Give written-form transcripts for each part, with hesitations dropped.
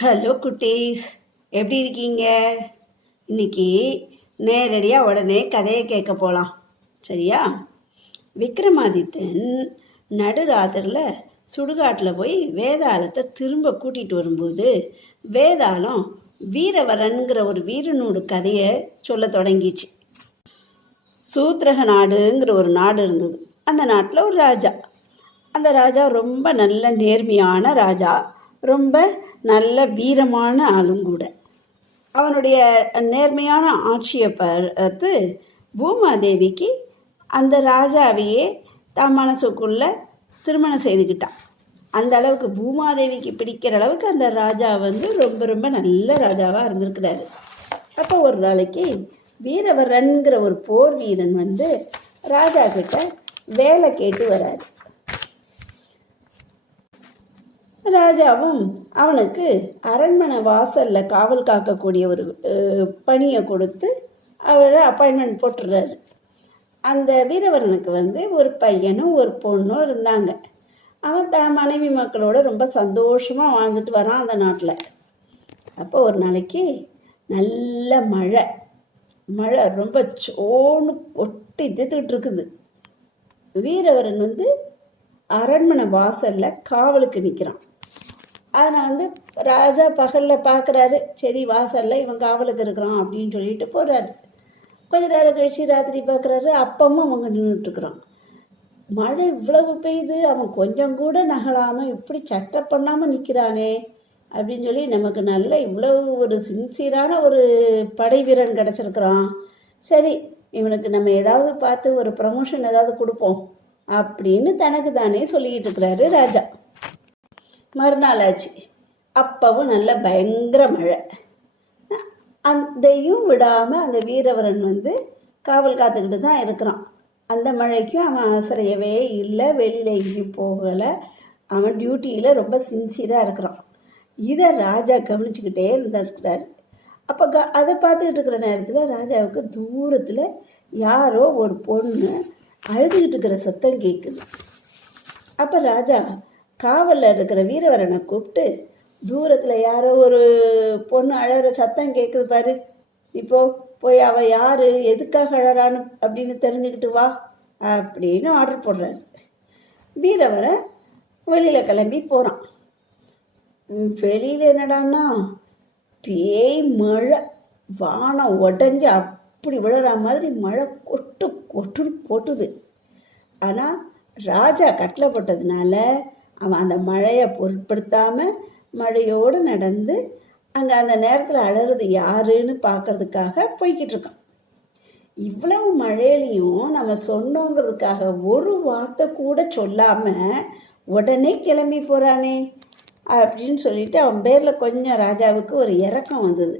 Hello குட்டீஸ், எப்படி இருக்கீங்க? இன்னைக்கு நேரடியாக உடனே கதையை கேட்க போகலாம், சரியா? விக்ரமாதித்தன் நடுராத்திரில் சுடுகாட்டில் போய் வேதாளத்தை திரும்ப கூட்டிகிட்டு வரும்போது வேதாளம் வீரவரன்கிற ஒரு வீரனோட கதையை சொல்ல தொடங்கிச்சு. சூத்ரக நாடுங்கிற ஒரு நாடு இருந்தது. அந்த நாட்டில் ஒரு ராஜா. அந்த ராஜா ரொம்ப நல்ல நேர்மையான ராஜா, ரொம்ப நல்ல வீரமான ஆளும் கூட. அவனுடைய நேர்மையான ஆட்சியை பார்த்து பூமாதேவிக்கு அந்த ராஜாவையே தான் மனசுக்குள்ள திருமணம் செய்துக்கிட்டான். அந்த அளவுக்கு பூமாதேவிக்கு பிடிக்கிற அளவுக்கு அந்த ராஜா ரொம்ப ரொம்ப நல்ல ராஜாவாக இருந்திருக்கிறாரு. அப்போ ஒரு நாளைக்கு வீரவரன்கிற ஒரு போர் வீரன் ராஜா கிட்ட வேலை கேட்டு வராரு. ராஜாவும் அவனுக்கு அரண்மனை வாசலில் காவல் காக்கக்கூடிய ஒரு பணியை கொடுத்து அவரை அப்பாயின்மெண்ட் போட்டுடுறாரு. அந்த வீரவரனுக்கு ஒரு பையனும் ஒரு பொண்ணும் இருந்தாங்க. அவன் மனைவி மக்களோட ரொம்ப சந்தோஷமாக வாழ்ந்துட்டு வரான் அந்த நாட்டில். அப்போ ஒரு நாளைக்கு நல்ல மழை ரொம்ப சோன்னு கொட்டி தீர்த்துக்கிட்டு இருக்குது. வீரவரன் அரண்மனை வாசலில் காவலுக்கு நிற்கிறான். அதனை ராஜா பகலில் பார்க்குறாரு. சரி, வாசலில் இவன் காவலுக்கு இருக்கிறான் அப்படின்னு சொல்லிட்டு போகிறாரு. கொஞ்ச நேரம் கழிச்சு ராத்திரி பார்க்குறாரு, அப்பவும் அவங்க நின்றுட்டுருக்குறான். மழை இவ்வளவு பெய்யுது, அவன் கொஞ்சம் கூட நகலாமல் இப்படி சட்டை பண்ணாமல் நிற்கிறானே அப்படின்னு சொல்லி நமக்கு நல்ல இவ்வளவு ஒரு சின்சியரான ஒரு படை வீரன் கிடச்சிருக்கிறான். சரி, இவனுக்கு நம்ம ஏதாவது பார்த்து ஒரு ப்ரமோஷன் ஏதாவது கொடுப்போம் அப்படின்னு தனக்கு தானே சொல்லிக்கிட்டு இருக்கிறாரு ராஜா. மறுநாள் ஆச்சு. அப்பவும் நல்ல பயங்கர மழை. அதையும் விடாமல் அந்த வீரவரன் காவல் காத்துக்கிட்டு தான் இருக்கிறான். அந்த மழைக்கும் அவன் அசரையவே இல்லை, வெளியில் எங்கேயும் போகலை. அவன் டியூட்டியில் ரொம்ப சின்சியராக இருக்கிறான். இதை ராஜா கவனிச்சுக்கிட்டே இருந்திருக்கிறாரு. அப்போ அதை பார்த்துக்கிட்டு இருக்கிற நேரத்தில் ராஜாவுக்கு தூரத்தில் யாரோ ஒரு பொண்ணு அழுதுகிட்டு இருக்கிற சத்தம் கேட்குது. அப்போ ராஜா காவலில் இருக்கிற வீரவரனை கூப்பிட்டு, தூரத்தில் யாரோ ஒரு பொண்ணு அழகிற சத்தம் கேட்குது பாரு, இப்போ போய் அவள் யார், எதுக்காக அழறான்னு அப்படின்னு தெரிஞ்சுக்கிட்டு வா அப்படின்னு ஆர்டர் போடுறாரு. வீரவரன் வெளியில் கிளம்பி போகிறான். வெளியில் என்னடான்னா பேய் மழை, வானம் உடஞ்சி அப்படி விழுற மாதிரி மழை கொட்டுது. ஆனால் ராஜா கட்டளை போட்டதுனால அவன் அந்த மழையை பொருட்படுத்தாமல் மழையோடு நடந்து அங்கே அந்த நேரத்தில் அழறது யாருன்னு பார்க்கறதுக்காக போய்கிட்டு இருக்கான். இவ்வளவு மழையிலையும் நம்ம சொன்னோங்கிறதுக்காக ஒரு வார்த்தை கூட சொல்லாமல் உடனே கிளம்பி போகிறானே அப்படின்னு சொல்லிட்டு அவன் பேரில் கொஞ்சம் ராஜாவுக்கு ஒரு இரக்கம் வந்தது.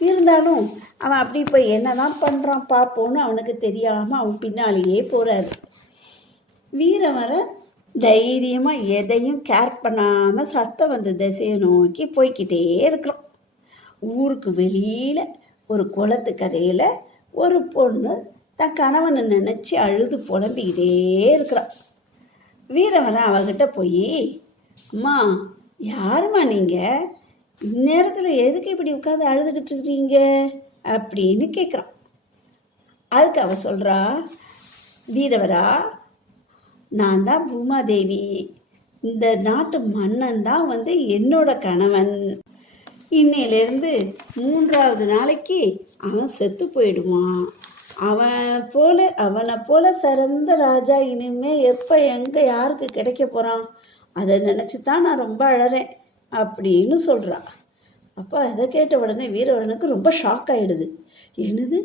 இருந்தாலும் அவன் அப்படி போய் என்ன தான் பண்ணுறான் பார்ப்போன்னு அவனுக்கு தெரியாமல் அவன் பின்னாலேயே போகிறாரு. வீரவரன் தைரியமாக எதையும் கேர் பண்ணாமல் சத்தம் வந்த திசையை நோக்கி போய்கிட்டே இருக்கிறோம். ஊருக்கு வெளியில் ஒரு குளத்துக்கரையில் ஒரு பொண்ணு தன் கணவனை நினச்சி அழுது புலம்பிக்கிட்டே இருக்கிறான். வீரவரன் அவகிட்ட போய், அம்மா யாரும்மா நீங்கள், இந்நேரத்தில் எதுக்கு இப்படி உட்காந்து அழுதுகிட்டு இருக்கிறீங்க அப்படின்னு கேட்குறான். அதுக்கு அவ சொல்கிறா, வீரவரா, நான் தான் பூமாதேவி, இந்த நாட்டு மன்னன் தான் என்னோட கணவன். இன்னையிலேருந்து 3வது நாளைக்கு அவன் செத்து போயிடுவான். அவனை போல சிறந்த ராஜா இனிமே எப்போ எங்கே யாருக்கு கிடைக்க போகிறான், அதை நினச்சி தான் நான் ரொம்ப அழறேன் அப்படின்னு சொல்கிறா. அப்போ அதை கேட்ட உடனே வீரவரனுக்கு ரொம்ப ஷாக் ஆகிடுது. என்னது,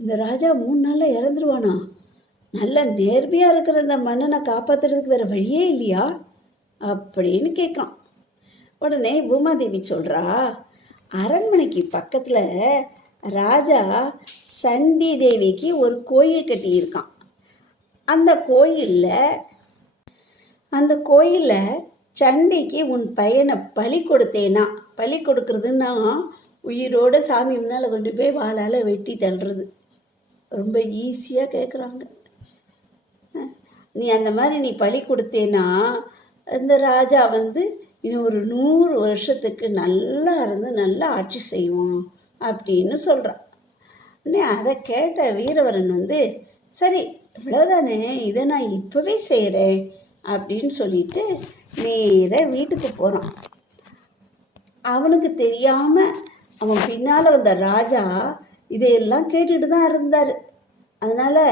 இந்த ராஜா 3 நாளில் இறந்துருவானா? நல்ல நேர்மையாக இருக்கிற இந்த மன்னனை காப்பாற்றுறதுக்கு வேறு வழியே இல்லையா அப்படின்னு கேட்குறான். உடனே பூமாதேவி சொல்கிறா, அரண்மனைக்கு பக்கத்தில் ராஜா சண்டி தேவிக்கு ஒரு கோயில் கட்டியிருக்கான். அந்த கோயிலில் சண்டிக்கு உன் பையனை பலி கொடுத்தேனா, பலி கொடுக்கறதுன்னா உயிரோடு சாமி முன்னால் கொண்டு போய் வாளால் வெட்டி தள்ளுறது. ரொம்ப ஈஸியாக கேட்குறாங்க. நீ அந்த மாதிரி நீ பலி கொடுத்தேன்னா இந்த ராஜா இன்னும் ஒரு 100 வருஷத்துக்கு நல்லா இருந்து நல்லா ஆட்சி செய்வோம் அப்படின்னு சொல்கிறான். உடனே அதை கேட்ட வீரவரன் வந்து, சரி இவ்வளோதானே, இதை நான் இப்போவே செய்கிறேன் அப்படின்னு சொல்லிட்டு நேராக வீட்டுக்கு போகிறான். அவனுக்கு தெரியாமல் அவன் பின்னால் வந்த ராஜா இதையெல்லாம் கேட்டுட்டு தான் இருந்தார். அதனால்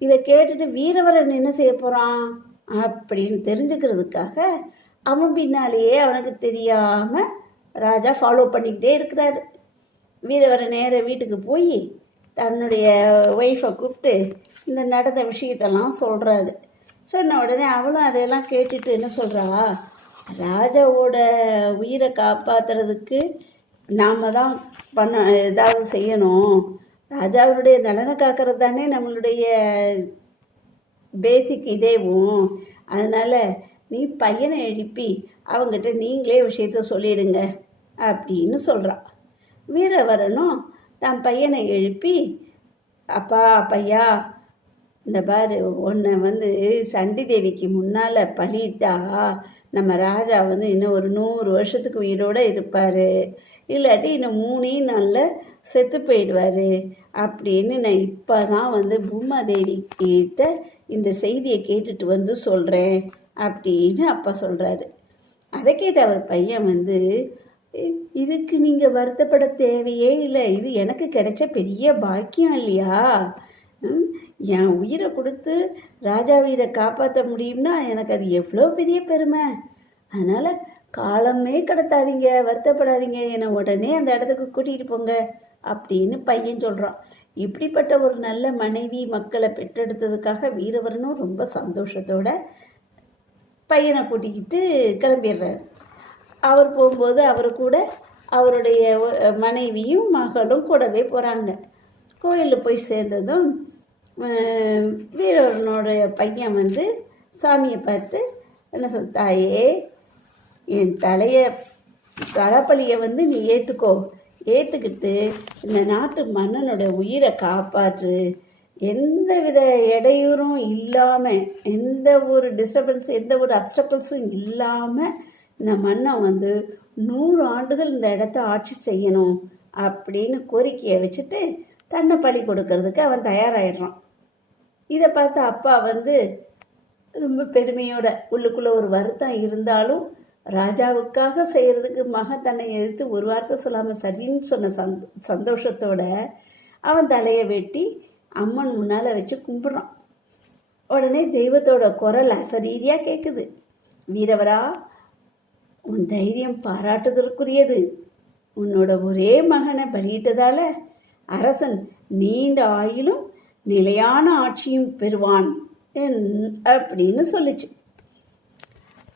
இதை கேட்டுட்டு வீரவரன் என்ன செய்ய போகிறான் அப்படின்னு தெரிஞ்சுக்கிறதுக்காக அவன் பின்னாலேயே அவனுக்கு தெரியாமல் ராஜா ஃபாலோ பண்ணிக்கிட்டே இருக்கிறாரு. வீரவரன் நேர வீட்டுக்கு போய் தன்னுடைய ஒய்ஃபை கூப்பிட்டு இந்த நடந்த விஷயத்தெல்லாம் சொல்கிறாரு. சொன்ன உடனே அவளும் அதையெல்லாம் கேட்டுட்டு என்ன சொல்கிறா, ராஜாவோட உயிரை காப்பாற்றுறதுக்கு நாம் தான் ஏதாவது செய்யணும். ராஜாவுடைய நலனை காக்கிறது தானே நம்மளுடைய பேசிக் இதேவும். அதனால் நீ பையனை எழுப்பி அவங்ககிட்ட நீங்களே விஷயத்த சொல்லிடுங்க அப்படின்னு சொல்கிறான். வீரவரனும் தன் பையனை எழுப்பி, அப்பா பையா, இந்த பாரு, உன்னை வந்து சண்டி தேவிக்கு முன்னால் பலிட்டா நம்ம ராஜா வந்து இன்னும் ஒரு 100 வருஷத்துக்கு உயிரோடு இருப்பார், இல்லாட்டி இன்னும் 3 நாளில் செத்து போயிடுவார் அப்படின்னு நான் இப்போ தான் வந்து பூமாதேவி கிட்ட இந்த செய்தியை கேட்டுட்டு வந்து சொல்கிறேன் அப்படின்னு அப்பா சொல்கிறாரு. அதை கேட்ட அவர் பையன் வந்து, இதுக்கு நீங்கள் வருத்தப்பட தேவையே இல்லை, இது எனக்கு கிடைச்ச பெரிய பாக்கியம் இல்லையா, என் உயிரை கொடுத்து ராஜா உயிரை காப்பாற்ற முடியும்னா எனக்கு அது எவ்வளோ பெரிய பெருமை. அதனால் காலமே கடத்தாதீங்க, வருத்தப்படாதீங்க, என்னை உடனே அந்த இடத்துக்கு கூட்டிகிட்டு போங்க அப்படின்னு பையன் சொல்கிறான். இப்படிப்பட்ட ஒரு நல்ல மனைவி மக்களை பெற்றெடுத்ததுக்காக வீரவரனும் ரொம்ப சந்தோஷத்தோட பையனை கூட்டிக்கிட்டு கிளம்பிடுறாரு. அவர் போகும்போது அவர் கூட அவருடைய மனைவியும் மகளும் கூடவே போகிறாங்க. கோயிலில் போய் சேர்ந்ததும் வீரவரனுடைய பையன் வந்து சாமியை பார்த்து என்ன சொல், தாயே, என் தலைப்பழியை வந்து நீ ஏற்றுக்கோ, ஏற்றுக்கிட்டு இந்த நாட்டு மன்னனோட உயிரை காப்பாற்று, எந்த வித இடையூறும் இல்லாமல், எந்த ஒரு டிஸ்டர்பன்ஸ், எந்த ஒரு அப்டக்கிள்ஸும் இல்லாமல் இந்த மன்னன் வந்து 100 ஆண்டுகள் இந்த இடத்த ஆட்சி செய்யணும் அப்படின்னு கோரிக்கையை வச்சுட்டு தன்னை பலி கொடுக்கறதுக்கு அவன் தயாராகிடுறான். இதை பார்த்து அப்பா வந்து ரொம்ப பெருமையோட, உள்ளுக்குள்ளே ஒரு வருத்தம் இருந்தாலும் ராஜாவுக்காக செய்கிறதுக்கு மகன் தன்னை எதிர்த்து ஒரு வார்த்தை சொல்லாமல் சரின்னு சொன்ன சந்தோஷத்தோட அவன் தலையை வெட்டி அம்மன் முன்னால் வச்சு கும்பிட்றான். உடனே தெய்வத்தோட குரல் அசரீதியாக கேட்குது, வீரவரா, உன் தைரியம் பாராட்டுதற்குரியது. உன்னோட ஒரே மகனை பலியிட்டதால அரசன் நீண்ட ஆயிலும் நிலையான ஆட்சியும் பெறுவான் அப்படின்னு சொல்லிச்சு.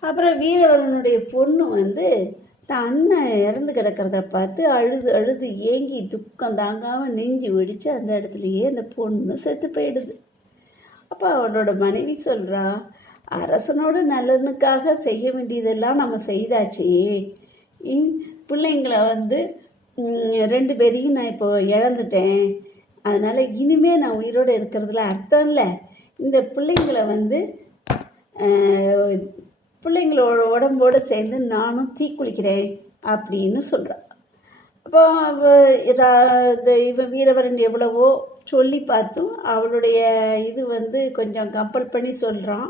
அப்புறம் வீரவரனுடைய பொண்ணு வந்து தான் அண்ணன் இறந்து கிடக்கிறத பார்த்து அழுது அழுது ஏங்கி துக்கம் தாங்காமல் நெஞ்சு வெடித்து அந்த இடத்துலையே அந்த பொண்ணு செத்து போயிடுது. அப்போ அவனோட மனைவி சொல்கிறா, அரசனோட நலனுக்காக செய்ய வேண்டியதெல்லாம் நம்ம செய்தாச்சு, பிள்ளைங்களை வந்து 2 பேரையும் நான் இப்போ இழந்துட்டேன், அதனால் இனிமேல் நான் உயிரோடு இருக்கிறதுல அர்த்தம் இல்லை, இந்த பிள்ளைங்களை வந்து பிள்ளைங்களோட உடம்போடு சேர்ந்து நானும் தீக்குளிக்கிறேன் அப்படின்னு சொல்கிறான். அப்போ இவன் வீரவரன் எவ்வளவோ சொல்லி பார்த்தும் அவளுடைய இது வந்து கொஞ்சம் கம்பல் பண்ணி சொல்கிறான்.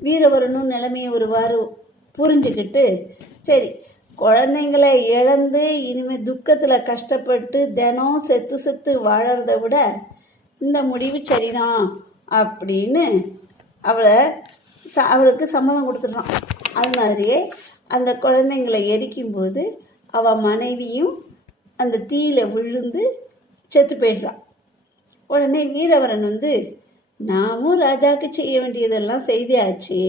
வீரவரனும் நிலைமையை ஒருவாறு புரிஞ்சுக்கிட்டு, சரி, குழந்தைங்களை இழந்து இனிமேல் துக்கத்தில் கஷ்டப்பட்டு தினம் செத்து செத்து வாழறத விட இந்த முடிவு சரிதான் அப்படின்னு அவளுக்கு சம்மதம் கொடுத்துட்றான். அது மாதிரியே அந்த குழந்தைங்களை எரிக்கும்போது அவள் மனைவியும் அந்த தீயில விழுந்து செத்து போயிடுறான். உடனே வீரவரன் வந்து, நாமும் ராஜாவுக்கு செய்ய வேண்டியதெல்லாம் செய்தாச்சு,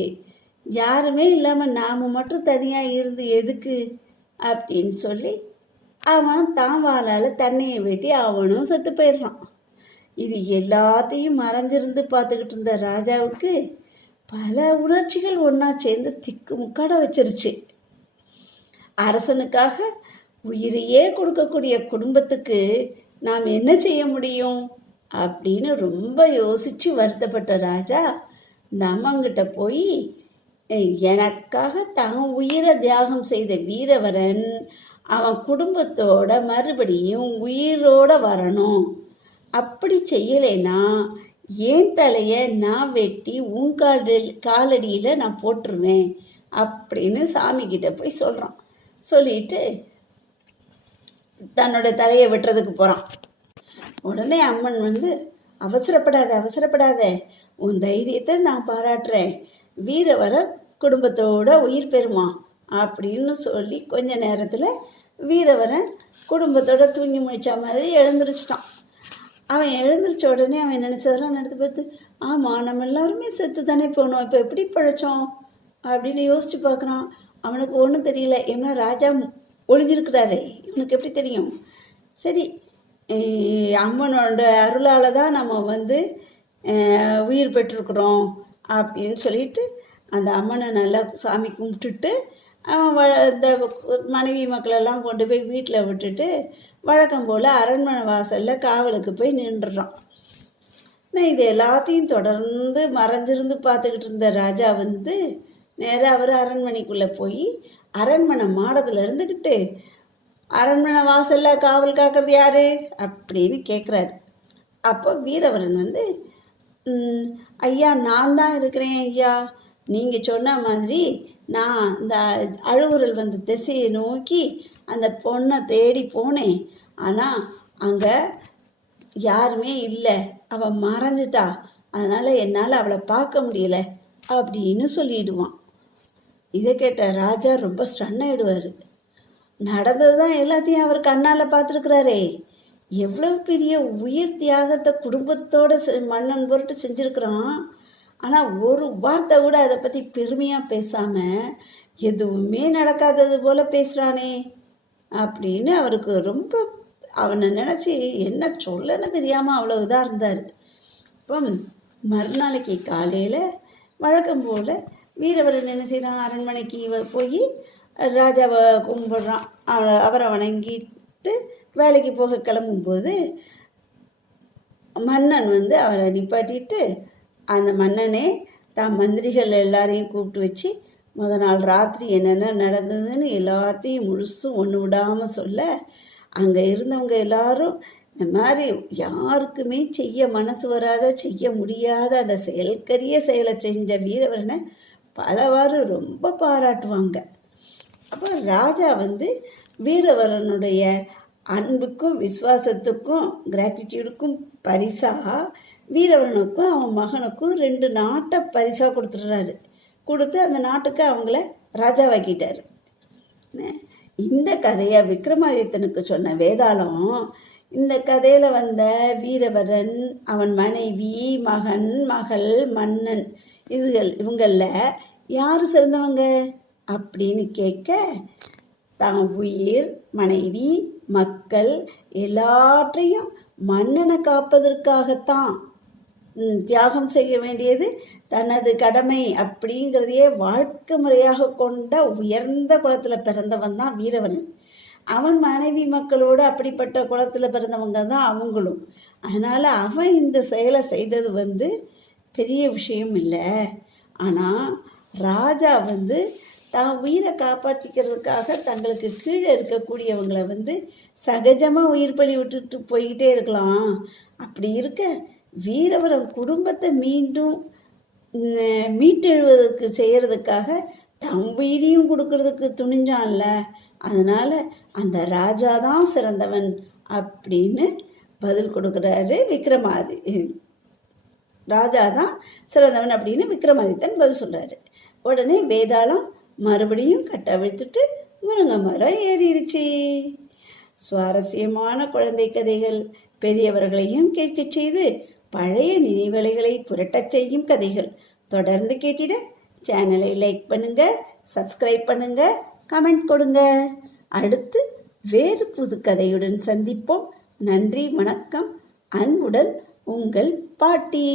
யாருமே இல்லாமல் நாம் மட்டும் தனியாக இருந்து எதுக்கு அப்படின்னு சொல்லி அவன் தான் வாளால் தண்ணியை வெட்டி அவனும் செத்து போயிடுறான். இது எல்லாத்தையும் மறைஞ்சிருந்து பார்த்துக்கிட்டு இருந்த ராஜாவுக்கு பல உணர்ச்சிகள் ஒன்றா சேர்ந்து திக்கு முக்காட வச்சிருச்சு. அரசனுக்காக உயிரையே கொடுக்கக்கூடிய குடும்பத்துக்கு நாம் என்ன செய்ய முடியும் அப்படின்னு ரொம்ப யோசித்து வருத்தப்பட்ட ராஜா இந்த அம்மங்கிட்ட போய் எனக்காக தன் உயிரை தியாகம் செய்த வீரவரன் அவன் குடும்பத்தோட மறுபடியும் உயிரோட வரணும். அப்படி செய்யலைன்னா என் தலையை நான் வெட்டி உன் காலடியில் நான் போட்டுருவேன் அப்படின்னு சாமி கிட்ட போய் சொல்கிறான். சொல்லிட்டு தன்னோட தலையை வெட்டுறதுக்கு போகிறான். உடனே அம்மன் அவசரப்படாத, உன் தைரியத்தை நான் பாராட்டுறேன், வீரவரன் குடும்பத்தோட உயிர் பெறுமா அப்படின்னு சொல்லி கொஞ்ச நேரத்தில் வீரவரன் குடும்பத்தோட தூங்கி முடிச்ச மாதிரி எழுந்திரிச்சிட்டான். அவன் எழுந்திரிச்ச உடனே அவன் நினச்சதெல்லாம் நடந்து பார்த்து, ஆமாம் நம்ம எல்லாருமே செத்து தானே போனோம், இப்போ எப்படி பழைச்சோம் அப்படின்னு யோசித்து பார்க்குறான். அவனுக்கு ஒன்றும் தெரியல. ஏன்னா ராஜா ஒளிஞ்சிருக்கிறாரே, இவனுக்கு எப்படி தெரியும்? சரி, அம்மனோட அருளால் தான் நம்ம உயிர் பெற்றிருக்கிறோம் அப்படின்னு சொல்லிட்டு அந்த அம்மனை நல்லா சாமி கும்பிட்டுட்டு அவன் இந்த மனைவி மக்களெல்லாம் கொண்டு போய் வீட்டில் விட்டுட்டு வழக்கம் போல் அரண்மனை வாசலில் காவலுக்கு போய் நின்றுறான். நான் இது எல்லாத்தையும் தொடர்ந்து மறைஞ்சிருந்து பார்த்துக்கிட்டு இருந்த ராஜா நேராக அவர் அரண்மனைக்குள்ளே போய் அரண்மனை மாடத்தில் இருந்துக்கிட்டு, அரண்மனை வாசலில் காவல் காக்கிறது யார் அப்படின்னு கேட்குறாரு. அப்போ வீரவரன் ஐயா நான் தான் இருக்கிறேன் ஐயா, நீங்கள் சொன்ன மாதிரி நான் இந்த அழுகுரல் திசையை நோக்கி அந்த பொண்ணை தேடி போனேன். ஆனால் அங்கே யாருமே இல்லை, அவள் மறைஞ்சிட்டா, அதனால் என்னால் அவளை பார்க்க முடியல அப்படின்னு சொல்லிடுவான். இதை கேட்ட ராஜா ரொம்ப ஸ்டன் ஆகிடுவார். நடந்தது தான் எல்லாத்தையும் அவர் கண்ணால் பார்த்துருக்குறாரே, எவ்வளவு பெரிய உயிர் தியாகத்தை குடும்பத்தோட மன்னன் பொருட்டு செஞ்சுருக்கிறான். ஆனால் ஒரு வார்த்தை கூட அதை பற்றி பெருமையாக பேசாமல் எதுவுமே நடக்காதது போல் பேசுகிறானே அப்படின்னு அவருக்கு ரொம்ப அவனை நினச்சி என்ன சொல்லன்னு தெரியாமல் அவ்வளோ இதாக இருந்தார். இப்போ மறுநாளைக்கு காலையில் வழக்கம் போல் வீரவரன் என்ன செய்கிறான், அரண்மனைக்கு போய் ராஜாவை கும்பிடுறான். அவரை வணங்கிட்டு வேலைக்கு போக கிளம்பும்போது மன்னன் அவரை நிப்பாட்டிட்டு அந்த மன்னனே தான் மந்திரிகள் எல்லாரையும் கூப்பிட்டு வச்சு முத நாள் ராத்திரி என்னென்ன நடந்ததுன்னு எல்லாத்தையும் முழுசும் ஒன்று விடாமல் சொல்ல, அங்கே இருந்தவங்க எல்லாரும் இந்த மாதிரி யாருக்குமே செய்ய மனசு வராத, செய்ய முடியாத அந்த செயல்கரிய செயலை செஞ்ச வீரவரனை பலவாறு ரொம்ப பாராட்டுவாங்க. அப்போ ராஜா வீரவரனுடைய அன்புக்கும் விசுவாசத்துக்கும் கிராட்டிடியூடுக்கும் பரிசாக வீரவரனுக்கும் அவன் மகனுக்கும் 2 நாட்டை பரிசாக கொடுத்துட்றாரு. கொடுத்து அந்த நாட்டுக்கு அவங்கள ராஜாவாக்கிட்டார். இந்த கதையை விக்ரமாதித்தனுக்கு சொன்ன வேதாளம் இந்த கதையில் வீரவரன், அவன் மனைவி, மகன், மகள், மன்னன் இவங்களில் யார் சிறந்தவங்க அப்படின்னு கேட்க, தான் உயிர், மனைவி, மக்கள் எல்லாற்றையும் மன்னனை காப்பதற்காகத்தான் தியாகம் செய்ய வேண்டியது தனது கடமை அப்படிங்கிறதையே வாழ்க்கை முறையாக கொண்ட உயர்ந்த குலத்தில் பிறந்தவன் தான் வீரவரன். அவன் மனைவி மக்களோடு அப்படிப்பட்ட குலத்தில் பிறந்தவங்க தான் அவங்களும். அதனால் அவன் இந்த செயலை செய்தது பெரிய விஷயம் இல்லை. ஆனால் ராஜா தான் உயிரை காப்பாற்றிக்கிறதுக்காக தங்களுக்கு கீழே இருக்கக்கூடியவங்களை சகஜமாக உயிர் பலி விட்டுட்டு போய்கிட்டே இருக்கலாம். அப்படி இருக்க வீரவரன் குடும்பத்தை மீண்டும் மீட்டெழுவதற்கு செய்கிறதுக்காக தன் உயிரையும் கொடுக்கறதுக்கு துணிஞ்சான்ல, அதனால் அந்த ராஜா தான் சிறந்தவன் அப்படின்னு பதில் கொடுக்குறாரு ராஜா தான் சிறந்தவன் அப்படின்னு விக்ரமாதித்தன் பதில் சொல்கிறாரு. உடனே வேதாளம் மறுபடியும் கட்டவிழ்த்துட்டு முருங்கை மரம் ஏறிடுச்சு. சுவாரஸ்யமான குழந்தை கதைகள், பெரியவர்களையும் கேட்கச் செய்து பழைய நினைவலைகளை புரட்டச் செய்யும் கதைகள் தொடர்ந்து கேட்டிட சேனலை லைக் பண்ணுங்க, சப்ஸ்கிரைப் பண்ணுங்க, கமெண்ட் கொடுங்க. அடுத்து வேறு புது கதையுடன் சந்திப்போம். நன்றி, வணக்கம். அன்புடன் உங்கள் பாட்டி.